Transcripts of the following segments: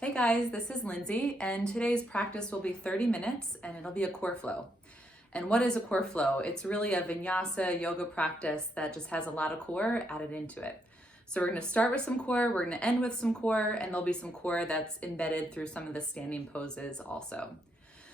Hey guys, this is Lindsay, and today's practice will be 30 minutes and it'll be a core flow. And what is a core flow? It's really a vinyasa yoga practice that just has a lot of core added into it. So we're going to start with some core, we're going to end with some core, and there'll be some core that's embedded through some of the standing poses also.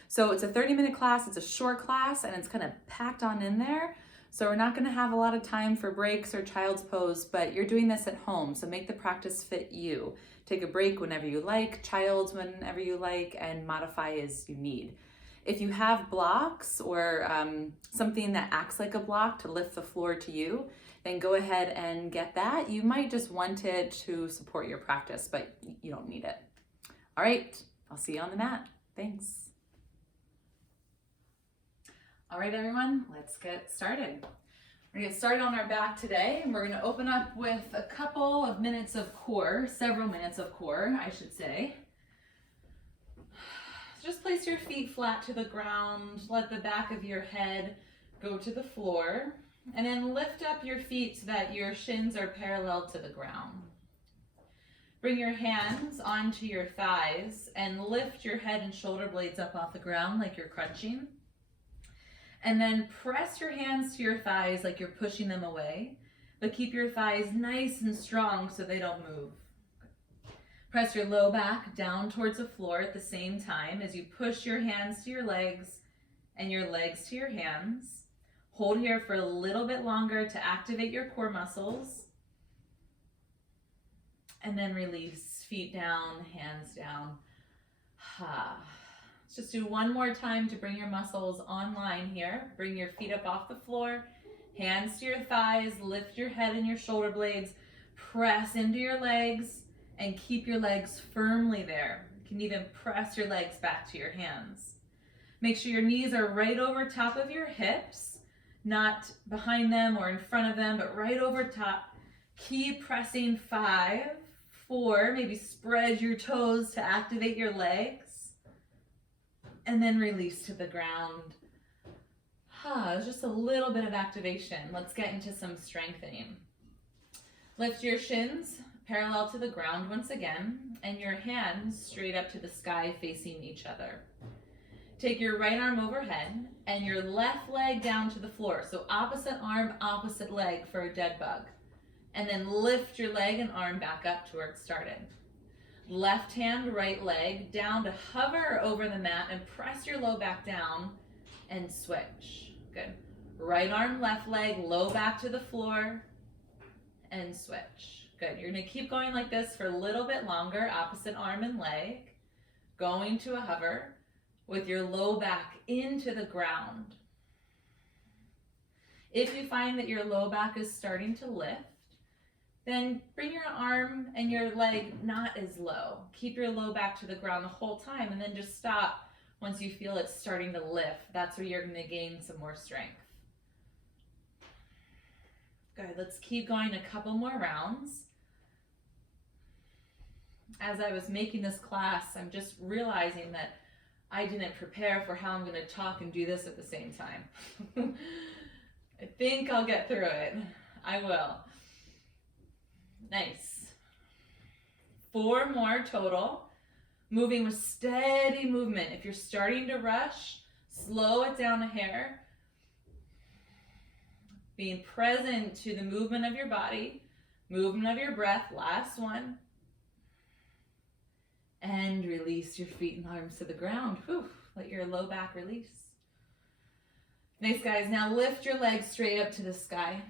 So it's a 30-minute class, it's a short class, and it's kind of packed on in there. So we're not going to have a lot of time for breaks or child's pose, but you're doing this at home, so make the practice fit you. Take a break whenever you like, child's whenever you like, and modify as you need. If you have blocks or something that acts like a block to lift the floor to you, then go ahead and get that. You might just want it to support your practice, but you don't need it. All right, I'll see you on the mat. Thanks. All right, everyone, let's get started. We're gonna get started on our back today, and we're gonna open up with a couple of minutes of core, several minutes of core, I should say. So just place your feet flat to the ground, let the back of your head go to the floor, and then lift up your feet so that your shins are parallel to the ground. Bring your hands onto your thighs and lift your head and shoulder blades up off the ground like you're crunching. And then press your hands to your thighs like you're pushing them away, but keep your thighs nice and strong so they don't move. Press your low back down towards the floor at the same time as you push your hands to your legs and your legs to your hands. Hold here for a little bit longer to activate your core muscles. And then release, feet down, hands down. Let's just do one more time to bring your muscles online here. Bring your feet up off the floor, hands to your thighs, lift your head and your shoulder blades, press into your legs, and keep your legs firmly there. You can even press your legs back to your hands. Make sure your knees are right over top of your hips, not behind them or in front of them, but right over top. Keep pressing. 5, 4, maybe spread your toes to activate your legs. And then release to the ground. Just a little bit of activation. Let's get into some strengthening. Lift your shins parallel to the ground once again, and your hands straight up to the sky facing each other. Take your right arm overhead and your left leg down to the floor. So opposite arm, opposite leg for a dead bug. And then lift your leg and arm back up to where it started. Left hand, right leg down to hover over the mat and press your low back down and switch. Good. Right arm, left leg, low back to the floor and switch. Good. You're going to keep going like this for a little bit longer, opposite arm and leg, going to a hover with your low back into the ground. If you find that your low back is starting to lift, then bring your arm and your leg not as low. Keep your low back to the ground the whole time, and then just stop once you feel it starting to lift. That's where you're going to gain some more strength. Good, let's keep going a couple more rounds. As I was making this class, I'm just realizing that I didn't prepare for how I'm going to talk and do this at the same time. I think I'll get through it. I will. Nice. 4 more total. Moving with steady movement. If you're starting to rush, slow it down a hair. Being present to the movement of your body, movement of your breath. Last one. And release your feet and arms to the ground. Whew. Let your low back release. Nice, guys. Now lift your legs straight up to the sky.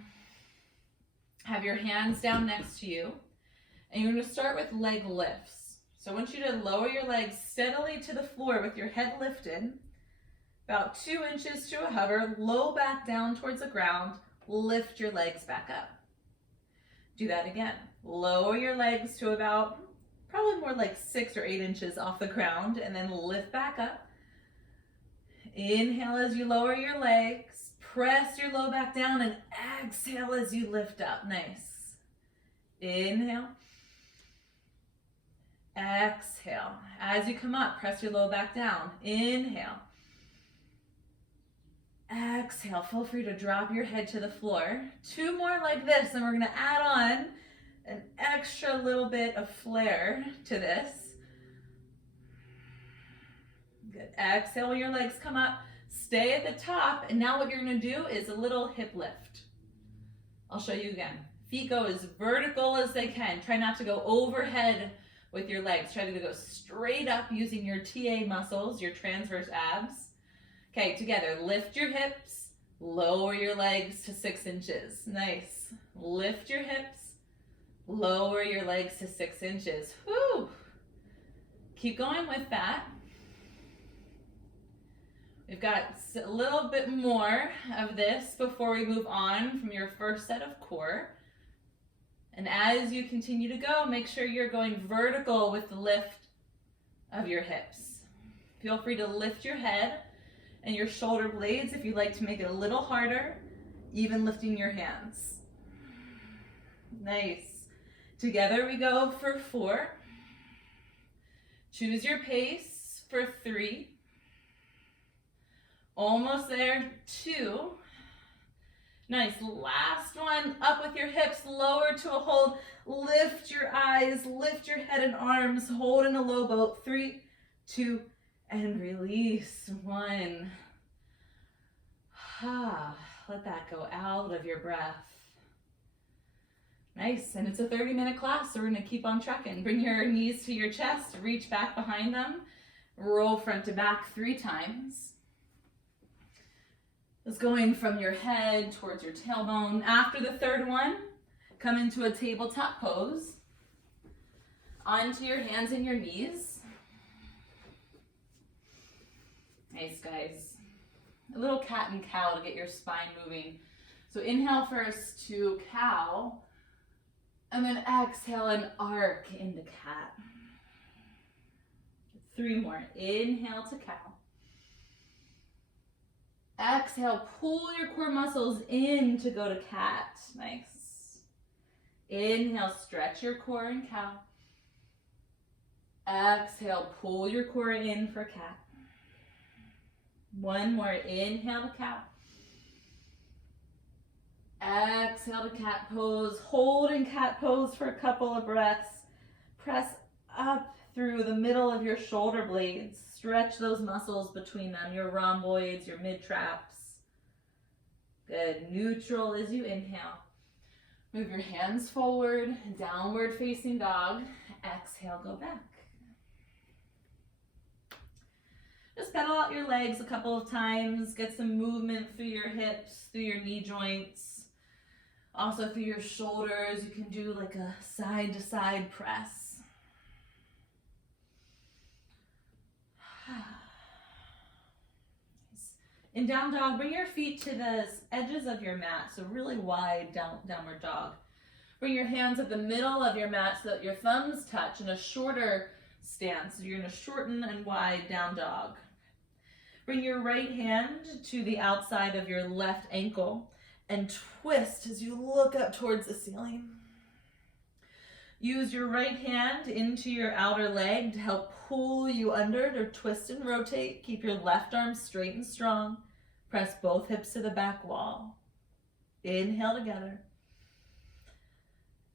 Have your hands down next to you, and you're going to start with leg lifts. So I want you to lower your legs steadily to the floor with your head lifted, about 2 inches to a hover, low back down towards the ground, lift your legs back up. Do that again. Lower your legs to about, probably more like 6 or 8 inches off the ground, and then lift back up. Inhale as you lower your legs. Press your low back down and exhale as you lift up. Nice. Inhale. Exhale. As you come up, press your low back down. Inhale. Exhale. Feel free to drop your head to the floor. 2 more like this, and we're going to add on an extra little bit of flair to this. Good. Exhale when your legs come up. Stay at the top. And now what you're going to do is a little hip lift. I'll show you again. Feet go as vertical as they can. Try not to go overhead with your legs. Try to go straight up using your TA muscles, your transverse abs. Okay, together. Lift your hips. Lower your legs to 6 inches. Nice. Lift your hips. Lower your legs to 6 inches. Whew. Keep going with that. We've got a little bit more of this before we move on from your first set of core. And as you continue to go, make sure you're going vertical with the lift of your hips. Feel free to lift your head and your shoulder blades if you'd like to make it a little harder, even lifting your hands. Nice. Together we go for 4. Choose your pace for 3. Almost there, 2. Nice, last one, up with your hips, lower to a hold, lift your eyes, lift your head and arms, hold in a low boat, 3, 2, and release, 1. Let that go out of your breath. Nice, and it's a 30-minute class, so we're gonna keep on trucking. Bring your knees to your chest, reach back behind them, roll front to back 3 times. It's going from your head towards your tailbone. After the third one, come into a tabletop pose. Onto your hands and your knees. Nice, guys. A little cat and cow to get your spine moving. So inhale first to cow, and then exhale and arc into cat. 3 more. Inhale to cow. Exhale, pull your core muscles in to go to cat. Nice. Inhale, stretch your core in cow. Exhale, pull your core in for cat. 1 more. Inhale to cow. Exhale to cat pose. Hold in cat pose for a couple of breaths. Press up through the middle of your shoulder blades. Stretch those muscles between them, your rhomboids, your mid-traps. Good. Neutral as you inhale. Move your hands forward, downward facing dog. Exhale, go back. Just pedal out your legs a couple of times. Get some movement through your hips, through your knee joints. Also through your shoulders. You can do like a side-to-side press. In down dog, bring your feet to the edges of your mat, so really wide downward dog. Bring your hands at the middle of your mat so that your thumbs touch in a shorter stance. So you're going to shorten and wide down dog. Bring your right hand to the outside of your left ankle and twist as you look up towards the ceiling. Use your right hand into your outer leg to help pull you under to twist and rotate. Keep your left arm straight and strong. Press both hips to the back wall. Inhale together.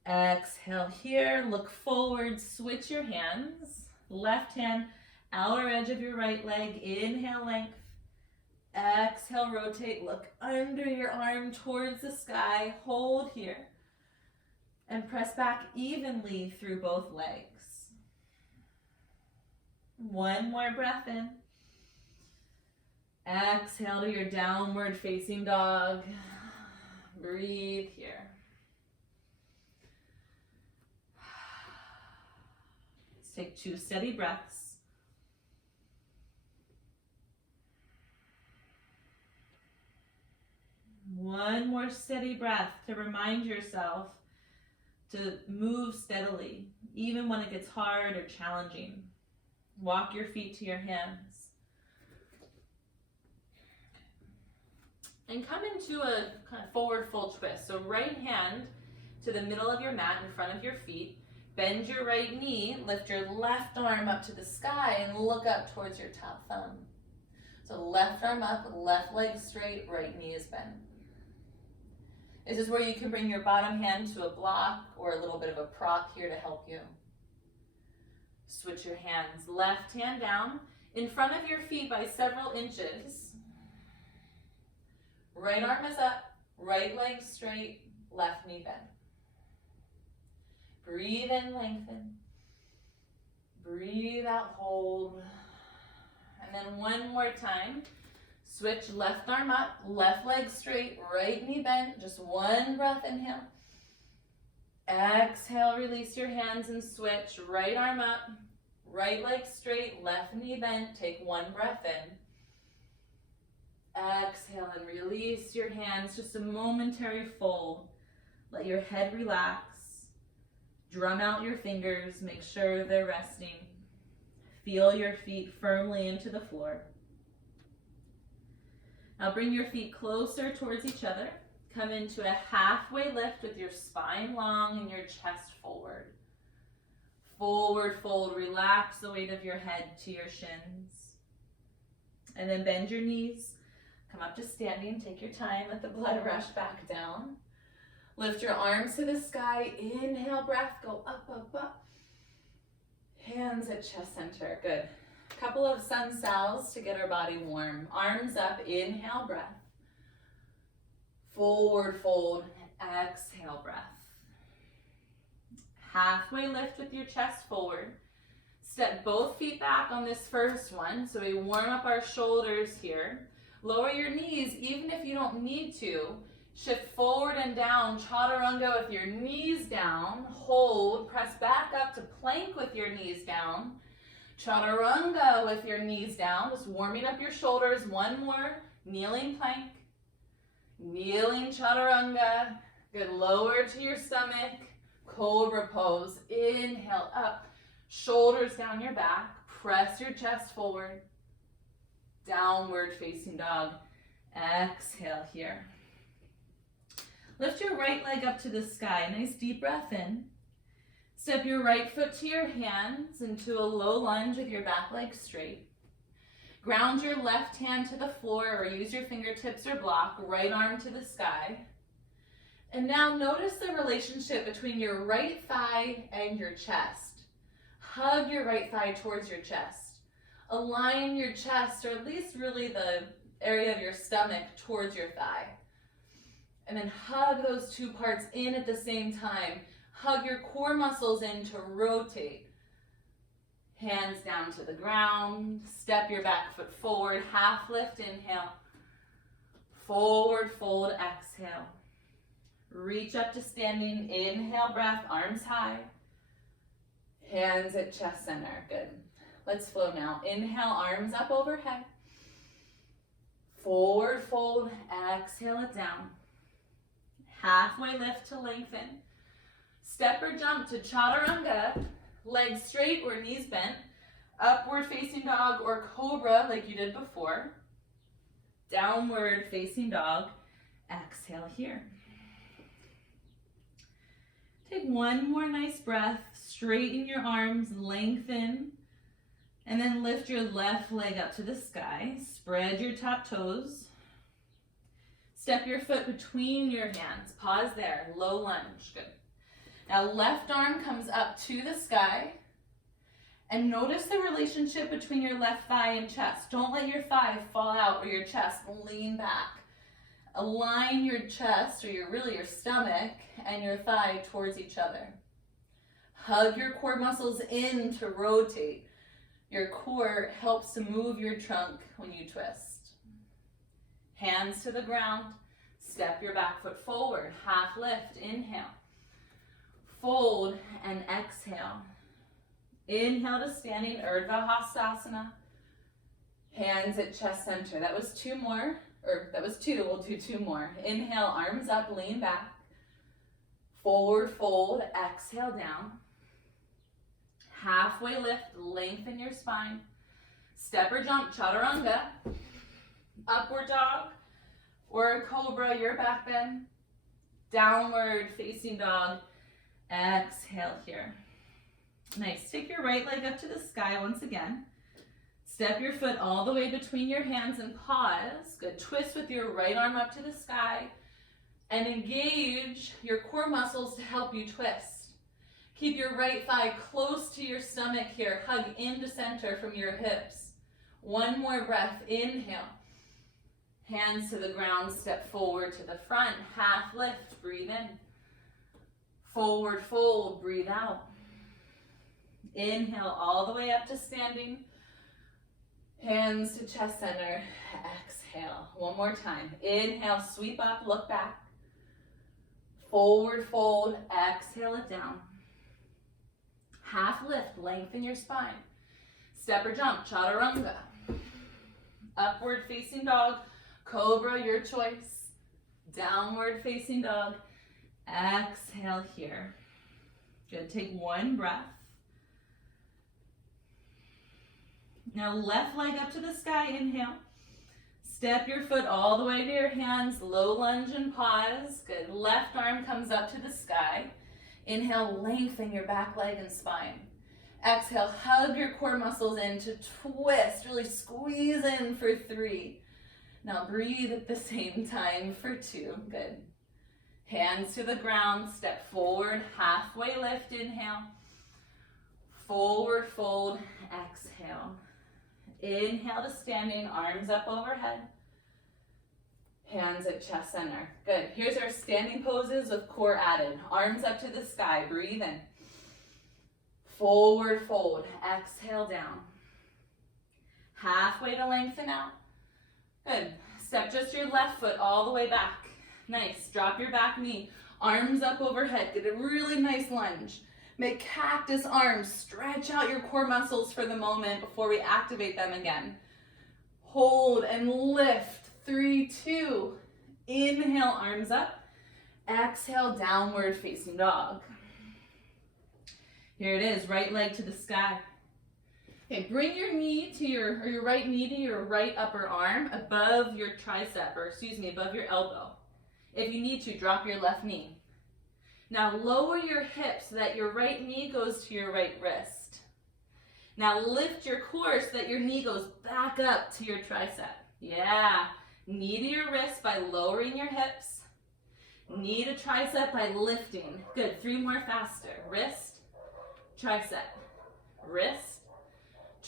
Exhale here. Look forward. Switch your hands. Left hand, outer edge of your right leg. Inhale, length. Exhale, rotate. Look under your arm towards the sky. Hold here. And press back evenly through both legs. 1 more breath in. Exhale to your downward facing dog. Breathe here. Let's take 2 steady breaths. One more steady breath to remind yourself to move steadily, even when it gets hard or challenging. Walk your feet to your hands. And come into a kind of forward full twist. So right hand to the middle of your mat in front of your feet. Bend your right knee, lift your left arm up to the sky and look up towards your top thumb. So left arm up, left leg straight, right knee is bent. This is where you can bring your bottom hand to a block or a little bit of a prop here to help you. Switch your hands. Left hand down. in front of your feet by several inches. Right arm is up, right leg straight, left knee bent. Breathe in, lengthen. Breathe out, hold. And then one more time. Switch left arm up, left leg straight, right knee bent. Just one breath, inhale. Exhale, release your hands and switch. Right arm up, right leg straight, left knee bent. Take one breath in. Exhale and release your hands. Just a momentary fold. Let your head relax. Drum out your fingers. Make sure they're resting. Feel your feet firmly into the floor. Now bring your feet closer towards each other. Come into a halfway lift with your spine long and your chest forward. Forward fold. Relax the weight of your head to your shins. And then bend your knees. Come up to standing. Take your time. Let the blood rush back down. Lift your arms to the sky. Inhale, breath. Go up, up, up. Hands at chest center. Good. Couple of sun salves to get our body warm. Arms up. Inhale, breath. Forward fold. Exhale, breath. Halfway lift with your chest forward. Step both feet back on this first one. So we warm up our shoulders here. Lower your knees even if you don't need to. Shift forward and down, chaturanga with your knees down. Hold, press back up to plank with your knees down. Chaturanga with your knees down, just warming up your shoulders. One more, kneeling plank. Kneeling chaturanga. Good, lower to your stomach. Cobra pose, inhale up. Shoulders down your back, press your chest forward. Downward facing dog. Exhale here. Lift your right leg up to the sky. Nice deep breath in. Step your right foot to your hands into a low lunge with your back leg straight. Ground your left hand to the floor or use your fingertips or block. Right arm to the sky. And now notice the relationship between your right thigh and your chest. Hug your right thigh towards your chest. Align your chest, or at least really the area of your stomach, towards your thigh. And then hug those two parts in at the same time. Hug your core muscles in to rotate. Hands down to the ground. Step your back foot forward. Half lift, inhale. Forward fold, exhale. Reach up to standing. Inhale, breath, arms high. Hands at chest center. Good. Let's flow now. Inhale, arms up overhead. Forward fold, exhale it down. Halfway lift to lengthen. Step or jump to chaturanga. Legs straight or knees bent. Upward facing dog or cobra like you did before. Downward facing dog. Exhale here. Take one more nice breath. Straighten your arms, lengthen. And then lift your left leg up to the sky. Spread your top toes. Step your foot between your hands. Pause there. Low lunge. Good. Now left arm comes up to the sky. And notice the relationship between your left thigh and chest. Don't let your thigh fall out or your chest. Lean back. Align your chest, or your stomach, and your thigh towards each other. Hug your core muscles in to rotate. Your core helps to move your trunk when you twist. Hands to the ground. Step your back foot forward. Half lift. Inhale. Fold and exhale. Inhale to standing Urdhva Hastasana. Hands at chest center. That was two more. That was two. We'll do two more. Inhale, arms up, lean back. Forward fold. Exhale down. Halfway lift, lengthen your spine. Step or jump, chaturanga. Upward dog or cobra, your back bend. Downward facing dog. Exhale here. Nice. Take your right leg up to the sky once again. Step your foot all the way between your hands and pause. Good. Twist with your right arm up to the sky and engage your core muscles to help you twist. Keep your right thigh close to your stomach here. Hug into center from your hips. One more breath, inhale. Hands to the ground, step forward to the front, half lift, breathe in. Forward fold, breathe out. Inhale all the way up to standing. Hands to chest center, exhale. One more time. Inhale, sweep up, look back. Forward fold, exhale it down. Half lift, lengthen your spine. Step or jump, chaturanga. Upward facing dog, cobra, your choice. Downward facing dog, exhale here. Good, take one breath. Now left leg up to the sky, inhale. Step your foot all the way to your hands, low lunge and pause. Good, left arm comes up to the sky. Inhale, lengthen your back leg and spine. Exhale, hug your core muscles in to twist, really squeeze in for 3. Now breathe at the same time for 2, good. Hands to the ground, step forward, halfway lift, inhale. Forward fold, exhale. Inhale to standing, arms up overhead. Hands at chest center. Good. Here's our standing poses with core added. Arms up to the sky, breathe in. Forward fold, exhale down. Halfway to lengthen out. Good. Step just your left foot all the way back. Nice. Drop your back knee. Arms up overhead. Get a really nice lunge. Make cactus arms. Stretch out your core muscles for the moment before we activate them again. Hold and lift. 3, 2. Inhale, arms up. Exhale, downward facing dog. Here it is, right leg to the sky. Okay, bring your knee to your right knee to your right upper arm above your tricep, or excuse me, above your elbow. If you need to, drop your left knee. Now lower your hip so that your right knee goes to your right wrist. Now lift your core so that your knee goes back up to your tricep. Yeah, knee to your wrist by lowering your hips. Knee to tricep by lifting. Good, 3 more faster. Wrist, tricep, wrist,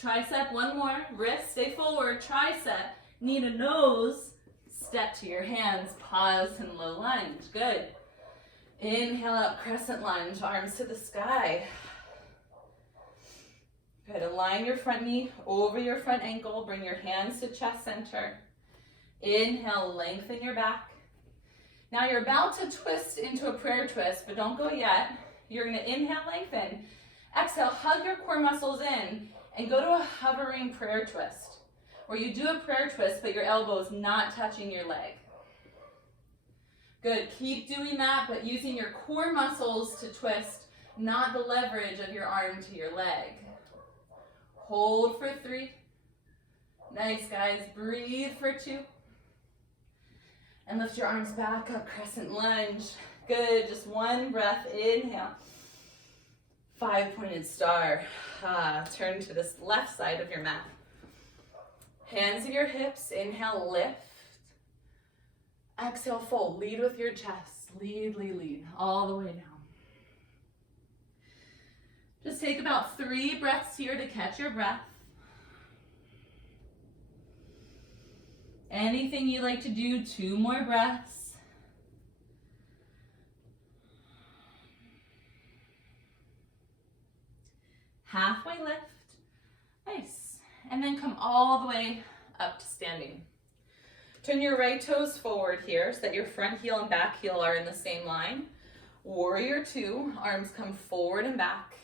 tricep, 1 more. Wrist, stay forward, tricep, knee to nose. Step to your hands, pause and low lunge. Good. Inhale up, crescent lunge, arms to the sky. Good, align your front knee over your front ankle, bring your hands to chest center. Inhale, lengthen your back. Now you're about to twist into a prayer twist, but don't go yet. You're gonna inhale, lengthen. Exhale, hug your core muscles in and go to a hovering prayer twist, where you do a prayer twist, but your elbow is not touching your leg. Good, keep doing that, but using your core muscles to twist, not the leverage of your arm to your leg. Hold for 3. Nice, guys. Breathe for 2. And lift your arms back up, crescent lunge. Good, just 1 breath, inhale. 5-pointed star. Turn to this left side of your mat. Hands at your hips, inhale, lift. Exhale, fold, lead with your chest. Lead, lead, lead, all the way down. Just take about 3 breaths here to catch your breath. Anything you like to do, 2 more breaths. Halfway lift. Nice. And then come all the way up to standing. Turn your right toes forward here so that your front heel and back heel are in the same line. Warrior 2, arms come forward and back.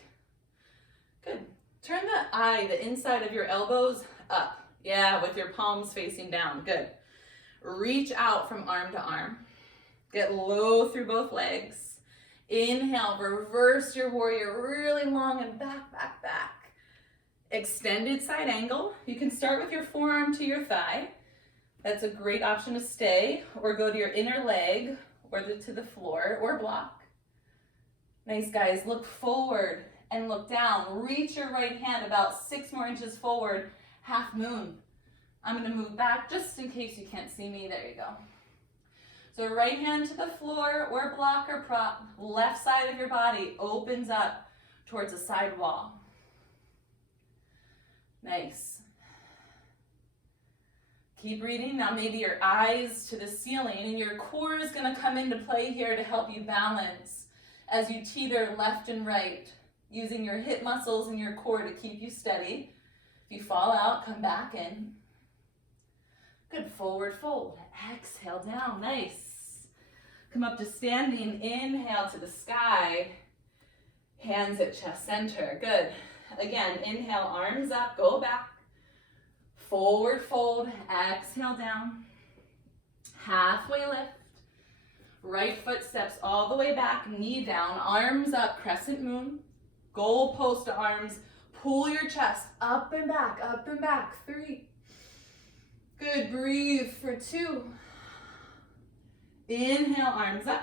Good. Turn the inside of your elbows up. Yeah, with your palms facing down. Good. Reach out from arm to arm. Get low through both legs. Inhale, reverse your warrior really long and back, back, back. Extended side angle. You can start with your forearm to your thigh. That's a great option to stay, or go to your inner leg, or to the floor, or block. Nice, guys. Look forward and look down. Reach your right hand about 6 more inches forward, half moon. I'm gonna move back just in case you can't see me. There you go. So right hand to the floor, or block or prop. Left side of your body opens up towards the side wall. Nice. Keep breathing. Now maybe your eyes to the ceiling, and your core is going to come into play here to help you balance as you teeter left and right, using your hip muscles and your core to keep you steady. If you fall out, come back in. Good, forward fold. Exhale down, nice. Come up to standing, inhale to the sky. Hands at chest center, good. Again, inhale, arms up, go back. Forward fold, exhale down. Halfway lift. Right foot steps all the way back, knee down, arms up, crescent moon. Goalpost arms, pull your chest up and back, 3. Good, breathe for 2. Inhale, arms up.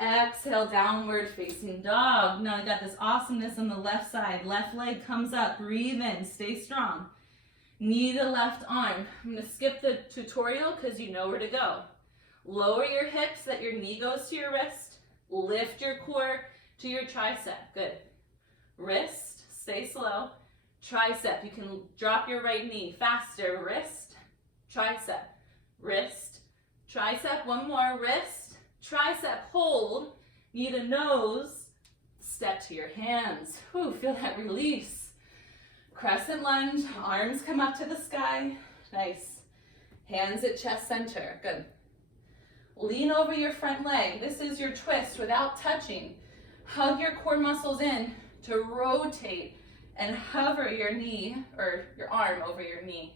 Exhale, downward facing dog. Now I got this awesomeness on the left side. Left leg comes up, breathe in, stay strong. Knee to left arm. I'm gonna skip the tutorial because you know where to go. Lower your hips so that your knee goes to your wrist. Lift your core to your tricep, good. Wrist, stay slow. Tricep, you can drop your right knee faster. Wrist, tricep, wrist, tricep. One more, wrist, tricep, hold. Knee to nose, step to your hands. Whew, feel that release. Crescent lunge, arms come up to the sky. Nice. Hands at chest center, good. Lean over your front leg. This is your twist without touching. Hug your core muscles in to rotate and hover your knee or your arm over your knee.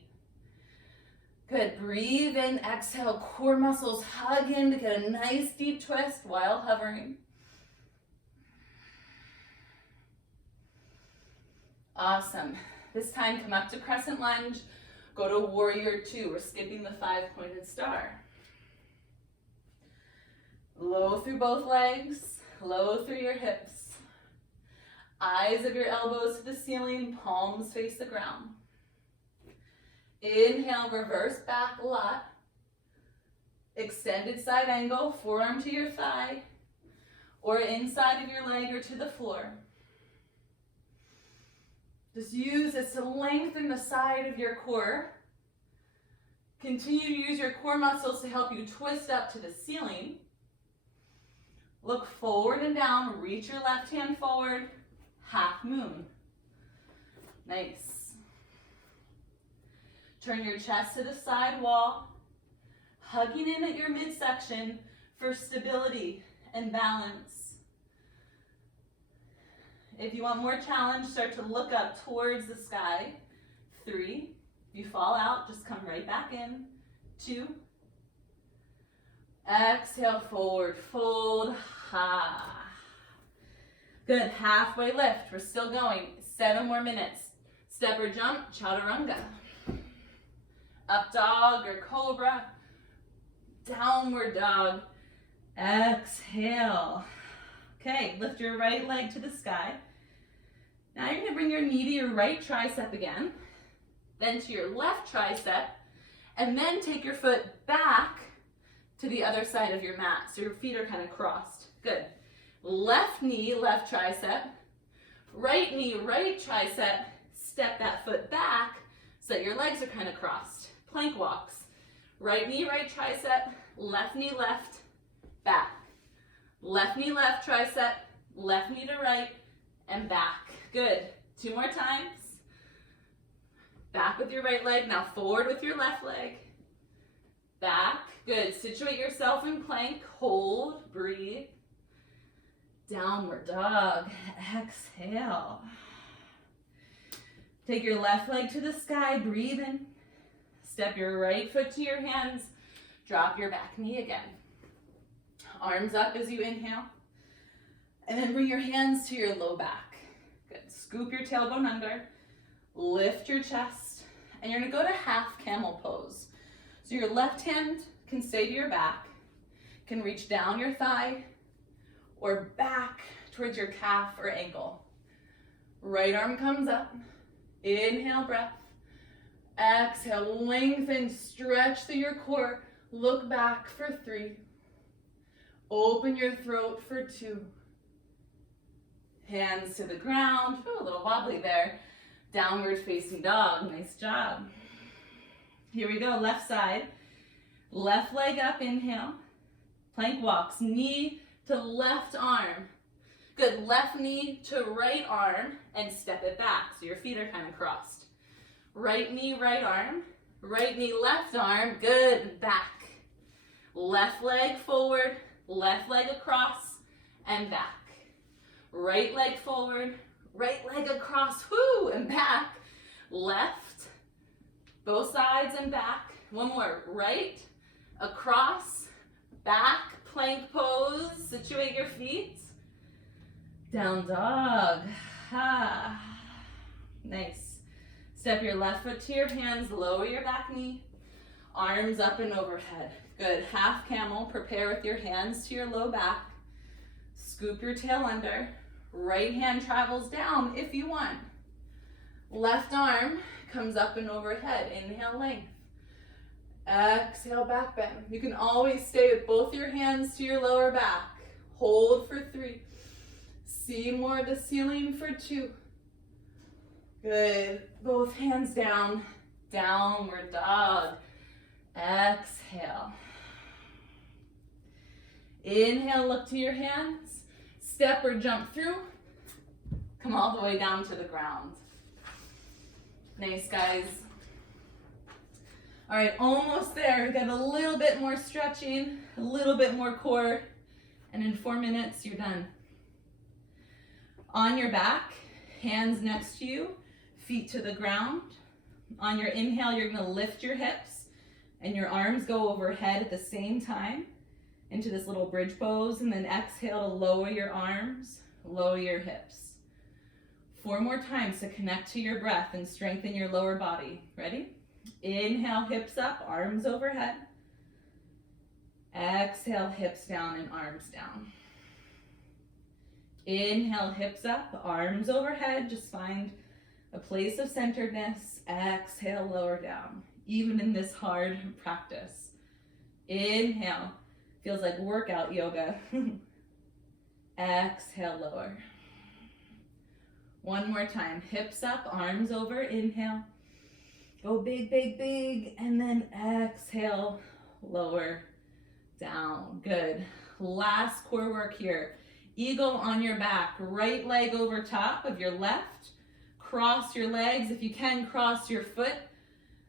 Good, breathe in, exhale, core muscles hug in to get a nice deep twist while hovering. Awesome. This time come up to crescent lunge, go to warrior 2. We're skipping the 5-pointed star. Low through both legs, low through your hips. Eyes of your elbows to the ceiling, palms face the ground. Inhale, reverse back lot. Extended side angle, forearm to your thigh, or inside of your leg or to the floor. Just use this to lengthen the side of your core. Continue to use your core muscles to help you twist up to the ceiling. Look forward and down, reach your left hand forward, half moon. Nice. Turn your chest to the side wall, hugging in at your midsection for stability and balance. If you want more challenge, start to look up towards the sky. 3. If you fall out, just come right back in. 2. Exhale, forward fold. Ha. Good, halfway lift. We're still going. 7 more minutes. Step or jump, chaturanga. Up dog or cobra. Downward dog. Exhale. Okay, lift your right leg to the sky. Now you're gonna bring your knee to your right tricep again, then to your left tricep, and then take your foot back to the other side of your mat. So your feet are kind of crossed. Good. Left knee, left tricep. Right knee, right tricep. Step that foot back so that your legs are kind of crossed. Plank walks. Right knee, right tricep. Left knee, left, back. Left knee, left tricep. Left knee to right, and back. Good. 2 more times. Back with your right leg. Now forward with your left leg. Back. Good. Situate yourself in plank. Hold. Breathe. Downward dog. Exhale. Take your left leg to the sky. Breathe in. Step your right foot to your hands. Drop your back knee again. Arms up as you inhale. And then bring your hands to your low back. Good. Scoop your tailbone under. Lift your chest. And you're going to go to half camel pose. So your left hand can stay to your back, can reach down your thigh, or back towards your calf or ankle. Right arm comes up. Inhale, breath. Exhale, lengthen, stretch through your core. Look back for 3. Open your throat for 2. Hands to the ground. Ooh, a little wobbly there. Downward facing dog. Nice job. Here we go, left side. Left leg up, inhale. Plank walks, knee to left arm. Good, left knee to right arm and step it back so your feet are kind of crossed. Right knee, right arm. Right knee, left arm. Good, back. Left leg forward, left leg across and back. Right leg forward, right leg across, whoo, and back. Left, both sides and back. One more, right, across, back, plank pose. Situate your feet. Down dog. Ha. Nice. Step your left foot to your hands, lower your back knee, arms up and overhead. Good, half camel, prepare with your hands to your low back. Scoop your tail under. Right hand travels down if you want. Left arm comes up and overhead. Inhale, length. Exhale, back bend. You can always stay with both your hands to your lower back. Hold for 3. See more of the ceiling for 2. Good. Both hands down. Downward dog. Exhale. Inhale, look to your hands. Step or jump through. Come all the way down to the ground. Nice, guys. All right, almost there. We got a little bit more stretching, a little bit more core, and in 4 minutes, you're done. On your back, hands next to you, feet to the ground. On your inhale, you're gonna lift your hips and your arms go overhead at the same time into this little bridge pose, and then exhale to lower your arms, lower your hips. 4 more times to connect to your breath and strengthen your lower body. Ready? Inhale, hips up, arms overhead. Exhale, hips down and arms down. Inhale, hips up, arms overhead. Just find a place of centeredness. Exhale, lower down. Even in this hard practice. Inhale. Feels like workout yoga. Exhale, lower. 1 more time. Hips up, arms over. Inhale. Go big, big, big. And then exhale, lower, down. Good. Last core work here. Eagle on your back. Right leg over top of your left. Cross your legs. If you can, cross your foot.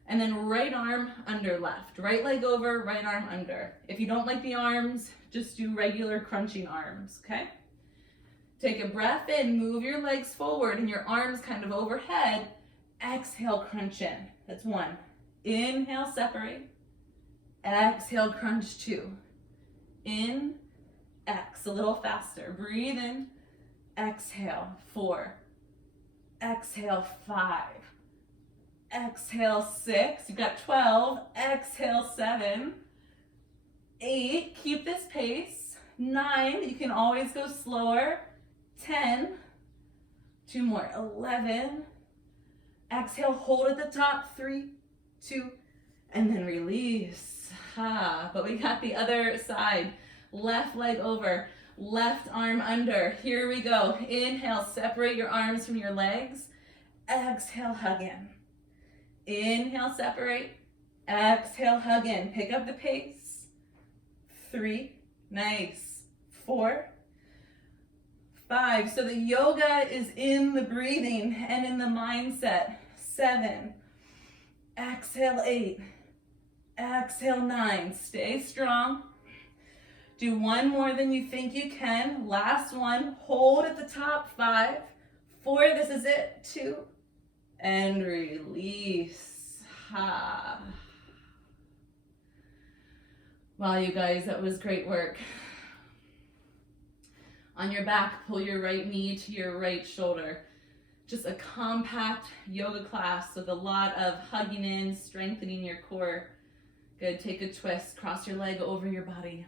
And then right arm under left. Right leg over, right arm under. If you don't like the arms, just do regular crunching arms, okay? Take a breath in, move your legs forward and your arms kind of overhead. Exhale, crunch in. That's 1. Inhale, separate. Exhale, crunch 2. In, X, a little faster. Breathe in, exhale, 4. Exhale, 5. Exhale, 6. You've got 12. Exhale, 7. 8. Keep this pace. 9. You can always go slower. 10. 2 more. 11. Exhale, hold at the top. 3, 2, and then release. But we got the other side. Left leg over. Left arm under. Here we go. Inhale, separate your arms from your legs. Exhale, hug in. Inhale, separate. Exhale, hug in. Pick up the pace. 3, nice. 4, 5. So the yoga is in the breathing and in the mindset. 7. Exhale, 8. Exhale, 9. Stay strong. Do 1 more than you think you can. Last one. Hold at the top. 5, 4. This is it. 2. And release. Wow, you guys, that was great work. On your back, pull your right knee to your right shoulder. Just a compact yoga class with a lot of hugging in, strengthening your core. Good, take a twist, cross your leg over your body.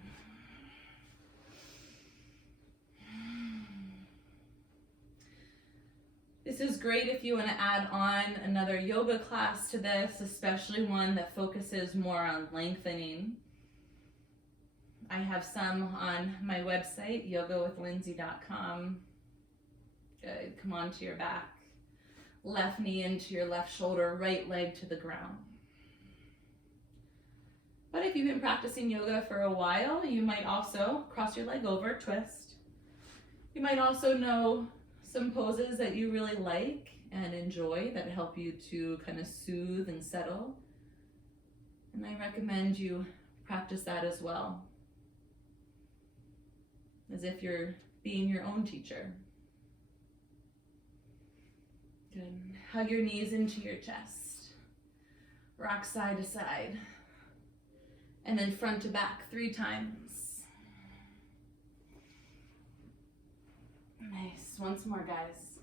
This is great if you want to add on another yoga class to this, especially one that focuses more on lengthening. I have some on my website, yogawithlindsay.com. Good, come onto your back. Left knee into your left shoulder, right leg to the ground. But if you've been practicing yoga for a while, you might also cross your leg over, twist. You might also know some poses that you really like and enjoy that help you to kind of soothe and settle. And I recommend you practice that as well, as if you're being your own teacher. Good. Hug your knees into your chest. Rock side to side. And then front to back 3 times. Nice. Once more, guys.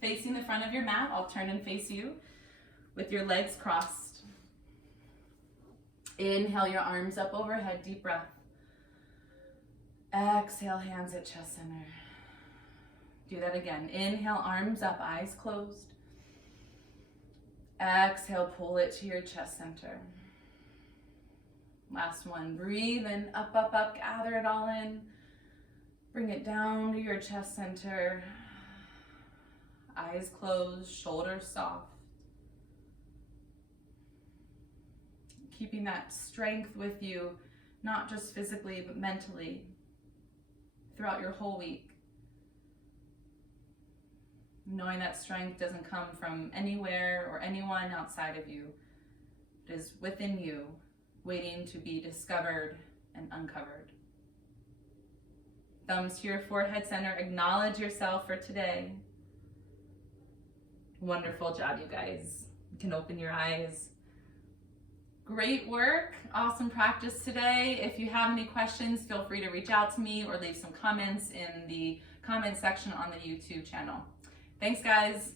Facing the front of your mat, I'll turn and face you with your legs crossed. Inhale your arms up overhead, deep breath. Exhale, hands at chest center. Do that again. Inhale, arms up, eyes closed. Exhale, pull it to your chest center. Last one. Breathe in, up, up, up, gather it all in. Bring it down to your chest center. Eyes closed, shoulders soft. Keeping that strength with you, not just physically, but mentally throughout your whole week. Knowing that strength doesn't come from anywhere or anyone outside of you. It is within you, waiting to be discovered and uncovered. Thumbs to your forehead center. Acknowledge yourself for today. Wonderful job, you guys. You can open your eyes. Great work. Awesome practice today. If you have any questions, feel free to reach out to me or leave some comments in the comment section on the YouTube channel. Thanks, guys.